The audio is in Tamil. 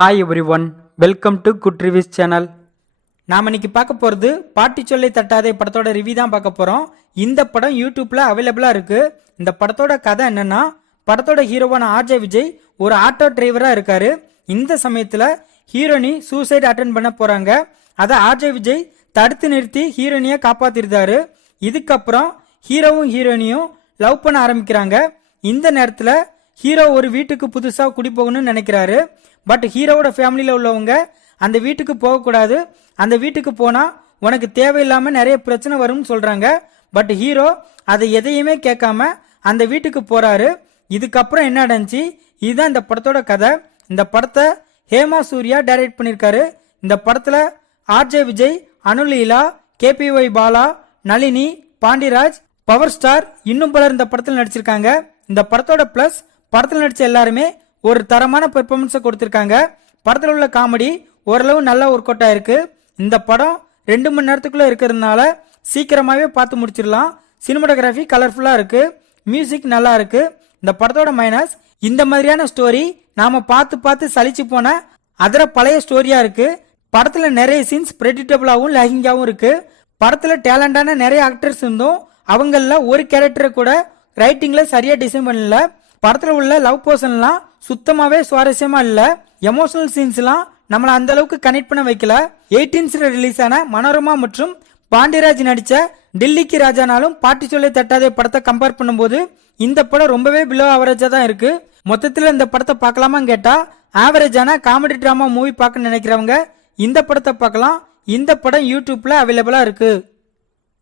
Hi everyone welcome to good reviews channel நாம் இன்னைக்கு பார்க்க போகிறது பாட்டி சொல்லை தட்டாதே படத்தோட ரிவ்யூ தான் பார்க்க போகிறோம் இந்த படம் யூடியூப்பில் அவைலபிளாக இருக்குது இந்த படத்தோட கதை என்னென்னா படத்தோட ஹீரோவான ஆர்ஜே விஜய் ஒரு ஆட்டோ டிரைவராக இருக்கார். இந்த சமயத்தில் ஹீரோனி சூசைட் அட்டன் பண்ண போகிறாங்க அதை ஆர்ஜே விஜய் தடுத்து நிறுத்தி ஹீரோனியை காப்பாற்றிருந்தாரு இதுக்கப்புறம் ஹீரோவும் ஹீரோனியும் லவ் பண்ண ஆரம்பிக்கிறாங்க. இந்த நேரத்தில் ஹீரோ ஒரு வீட்டுக்கு புதுசாக குடி போகணும்னு நினைக்கிறாரு. பட் ஹீரோவோட ஃபேமிலியில் உள்ளவங்க அந்த வீட்டுக்கு போகக்கூடாது. அந்த வீட்டுக்கு போனால் உனக்கு தேவையில்லாமல் நிறைய பிரச்சனை வரும்னு சொல்கிறாங்க பட் ஹீரோ அதை எதையுமே கேட்காம அந்த வீட்டுக்கு போகிறாரு இதுக்கப்புறம் என்ன நடந்துச்சு? இதுதான் இந்த படத்தோட கதை. இந்த படத்தை ஹேமா சூர்யா டைரக்ட் பண்ணியிருக்காரு. இந்த படத்தில் RJ Vijay Anuleela KPY Bala Nalini Pandiraj power star இன்னும் பலர் இந்த படத்தில் நடிச்சிருக்காங்க. இந்த படத்தோட ப்ளஸ் படத்தில் நடித்த எல்லாருமே ஒரு தரமான பெர்ஃபார்மன்ஸை கொடுத்துருக்காங்க. படத்தில் உள்ள காமெடி ஓரளவு நல்ல ஒர்க் அவுட் ஆயிருக்கு இந்த படம் ரெண்டு மணி நேரத்துக்குள்ளே இருக்கிறதுனால சீக்கிரமாகவே பார்த்து முடிச்சிடலாம். சினிமாட்டோகிராஃபி கலர்ஃபுல்லாக இருக்குது மியூசிக் நல்லா இருக்குது இந்த படத்தோட மைனஸ் இந்த மாதிரியான ஸ்டோரி நாம் பார்த்து பார்த்து சலிச்சு போன அதர பழைய ஸ்டோரியாக இருக்குது படத்தில் நிறைய சீன்ஸ் ப்ரெடிட்டபிளாகவும் லேகிங்காகவும் இருக்குது படத்தில் டேலண்டான நிறைய ஆக்டர்ஸ் இருந்தும் அவங்களில் ஒரு கேரக்டரை கூட ரைட்டிங்கில் சரியாக டிசைன் பண்ணல. படத்துல உள்ள லவ் போர்ஷன்லாம் சுத்தமாவே சுவாரஸ்யமா இல்ல. எமோஷனல் சீன்ஸ்லாம் நம்மள அந்த அளவுக்கு கனெக்ட் பண்ண வைக்கல. எயிட்டீன்ஸ்ல ரிலீஸ் ஆன மனோரமா மற்றும் பாண்டியராஜ் நடிச்ச டில்லிக்கு ராஜானாலும் பாட்டி சொல்லை தட்டாதே படத்தை கம்பேர் பண்ணும்போது இந்த படம் ரொம்பவே பிலோ ஆவரேஜாக தான் இருக்கு. மொத்தத்துல இந்த படத்தை பார்க்கலாமான்னு கேட்டா ஆவரேஜான காமெடி டிராமா மூவி பார்க்க நினைக்கிறவங்க இந்த படத்தை பார்க்கலாம். இந்த படம் யூடியூப்ல அவைலபிளா இருக்கு.